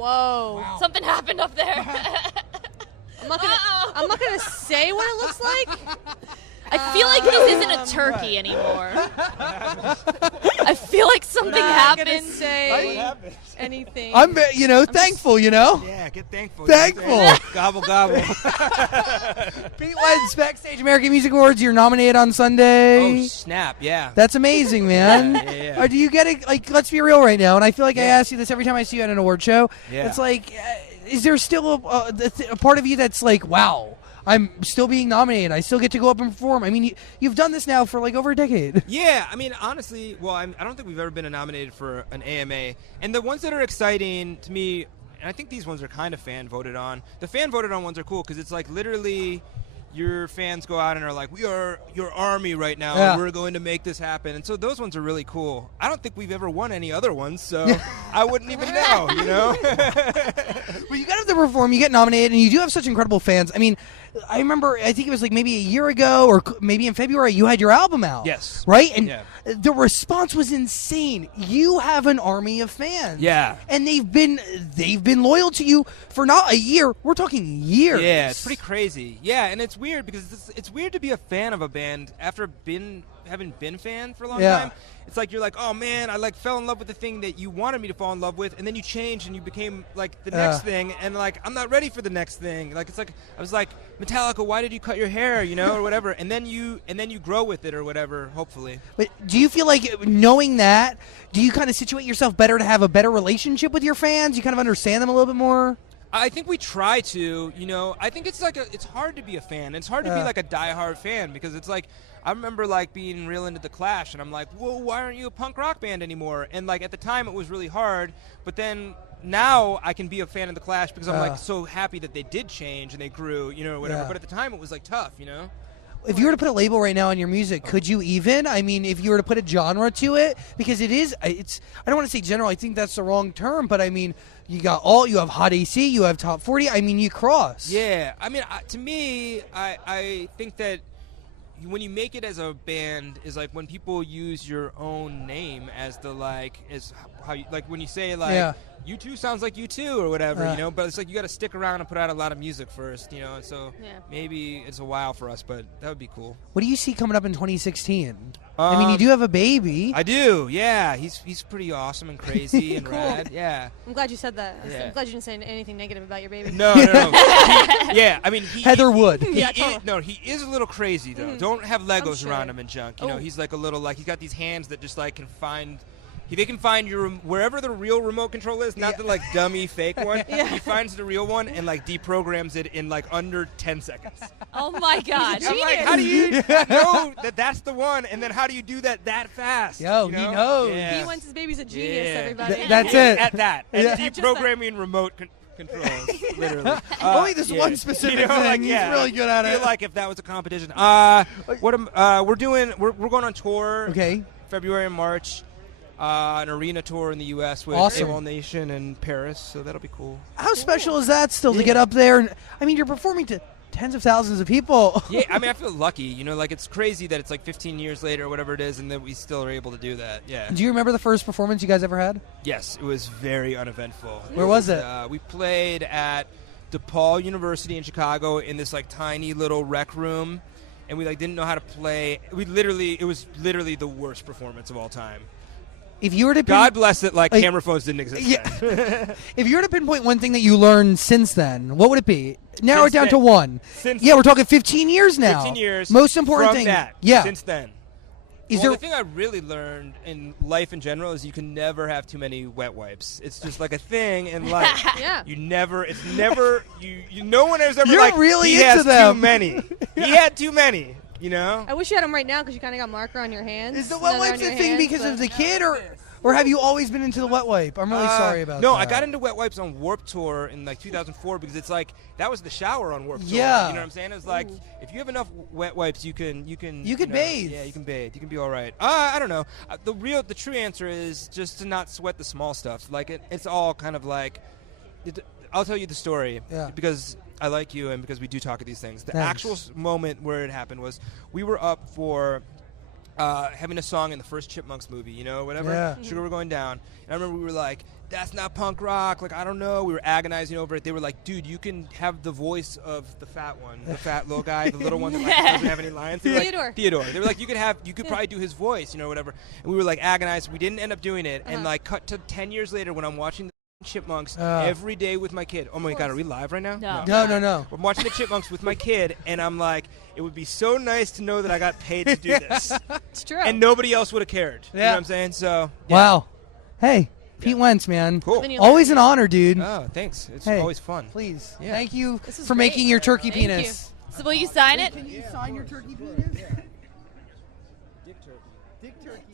Whoa. Wow. Something happened up there. I'm not gonna say what it looks like. I feel like this isn't a turkey anymore. I feel like something I'm not happened. gonna say What happened? anything. I'm, thankful, Yeah, get thankful. Thankful. Gobble, gobble. Pete Wentz, Backstage American Music Awards. You're nominated on Sunday. Oh, snap, yeah. That's amazing, man. Yeah. Do you get it? Like, let's be real right now. And I feel like I Yeah. ask you this every time I see you at an award show. Yeah. It's like, is there still a part of you that's like, wow, I'm still being nominated. I still get to go up and perform. I mean, you've done this now for like over a decade. Yeah, I mean, honestly, well, I don't think we've ever been nominated for an AMA. And the ones that are exciting to me, and I think these ones are kind of fan voted on. The fan voted on ones are cool because it's like literally your fans go out and are like, we are your army right now, Yeah. and we're going to make this happen. And so those ones are really cool. I don't think we've ever won any other ones, so I wouldn't even know, you know? Well, you got up to perform, you get nominated, and you do have such incredible fans. I mean, I remember, I think it was like maybe a year ago or maybe in February, you had your album out. Yes. Right? And Yeah. the response was insane. You have an army of fans. Yeah. And they've been loyal to you for not a year. We're talking years. Yeah, it's pretty crazy. Yeah, and it's weird because it's weird to be a fan of a band after having been a fan for a long Yeah. time. It's like you're like, oh man, I like fell in love with the thing that you wanted me to fall in love with, and then you changed and you became like the next thing, and like I'm not ready for the next thing. Like it's like I was like, Metallica, why did you cut your hair, you know, or whatever, and then you grow with it or whatever, hopefully. But do you feel like knowing that, do you kind of situate yourself better to have a better relationship with your fans? You kind of understand them a little bit more? I think we try to, you know. I think it's like it's hard to be a fan. It's hard to be like a diehard fan because it's like I remember like being real into the Clash, and I'm like, well, why aren't you a punk rock band anymore? And like at the time it was really hard, but then now I can be a fan of the Clash because I'm like so happy that they did change and they grew, you know, or whatever. Yeah. But at the time it was like tough, you know. If you were to put a label right now on your music, could you even? I mean, if you were to put a genre to it, because it's I don't want to say general. I think that's the wrong term, but I mean, you have Hot AC, you have Top 40. I mean, you cross. Yeah, I mean, to me, I think that when you make it as a band is like when people use your own name as the is how you like when you say like U2 sounds like U2 or whatever, you know, but it's like you got to stick around and put out a lot of music first, you know, and so maybe it's a while for us, but that would be cool. What do you see coming up in 2016? I mean, you do have a baby. I do, yeah. He's pretty awesome and crazy and Cool. rad, yeah. I'm glad you said that. Yeah. I'm glad you didn't say anything negative about your baby. No. I mean, Heather Wood. He is a little crazy though. Don't have Legos sure. around him and junk. You know, he's like a little he's got these hands that just like can find. They can find your wherever the real remote control is, not the like dummy fake one. He finds the real one and like deprograms it in like under 10 seconds. Oh my God. I'm like, how do you know that that's the one? And then how do you do that fast? Yo, you he know? knows. Yeah. He wants his baby's a genius, Yeah. everybody. That's it. At that. Yeah. At deprogramming remote controls, literally. Only this one specific thing. Like, He's really good at I it. feel like if that was a competition. We're going on tour. Okay. February and March. An arena tour in the U.S. with Awesome. AWOL Nation and Paris, so that'll be cool. How special is that still to get up there? And I mean, you're performing to tens of thousands of people. Yeah, I mean, I feel lucky. You know, like it's crazy that it's like 15 years later or whatever it is, and that we still are able to do that. Yeah. Do you remember the first performance you guys ever had? Yes, it was very uneventful. Where was it? We played at DePaul University in Chicago in this like tiny little rec room, and we like didn't know how to play. It was literally the worst performance of all time. If you were to God bless it, like camera phones didn't exist. Yeah. If you were to pinpoint one thing that you learned since then, what would it be? Narrow Since it down then. to one. Since We're talking 15 years now. 15 years. Most important from thing. that. Yeah. Since then. Is The there? thing I really learned in life in general is you can never have too many wet wipes. It's just like a thing in life. Yeah. It's never, no one has ever You're like, really he into has them. too many. He had too many, you know? I wish you had them right now because you kind of got marker on your hands. Is the Now wet they're wipes on the your thing hands, because but- of the kid, or have you always been into the wet wipe? I'm really sorry about that. No, I got into wet wipes on Warped Tour in like 2004 because it's like that was the shower on Warped Tour. Yeah. You know what I'm saying? It's like if you have enough wet wipes, you can bathe. Yeah, you can bathe. You can be all right. I don't know. The true answer is just to not sweat the small stuff. Like it's all kind of like. I'll tell you the story because I like you and because we do talk of these things. The Thanks. actual moment where it happened was we were up for having a song in the first Chipmunks movie, whatever. Yeah. Sugar We're Going Down. And I remember we were like, that's not punk rock. Like, I don't know. We were agonizing over it. They were like, dude, you can have the voice of the fat one, the fat little guy, the little one that doesn't have any lines. They were like, Theodore. They were like, you could probably do his voice, whatever. And we were like agonized. We didn't end up doing it. And like, cut to 10 years later when I'm watching the Chipmunks every day with my kid. Oh my God, are we live right now? No. I'm watching the Chipmunks with my kid, and I'm like, it would be so nice to know that I got paid to do this. It's true. And nobody else would have cared. You know what I'm saying? So. Yeah. Wow. Hey. Pete Wentz, man. Cool. Always an honor, dude. Oh, thanks. It's hey, always fun. Please. Yeah. Thank you for great. making your turkey Thank penis. So will you sign it? Can you sign your turkey penis? Dick turkey. Dick turkey.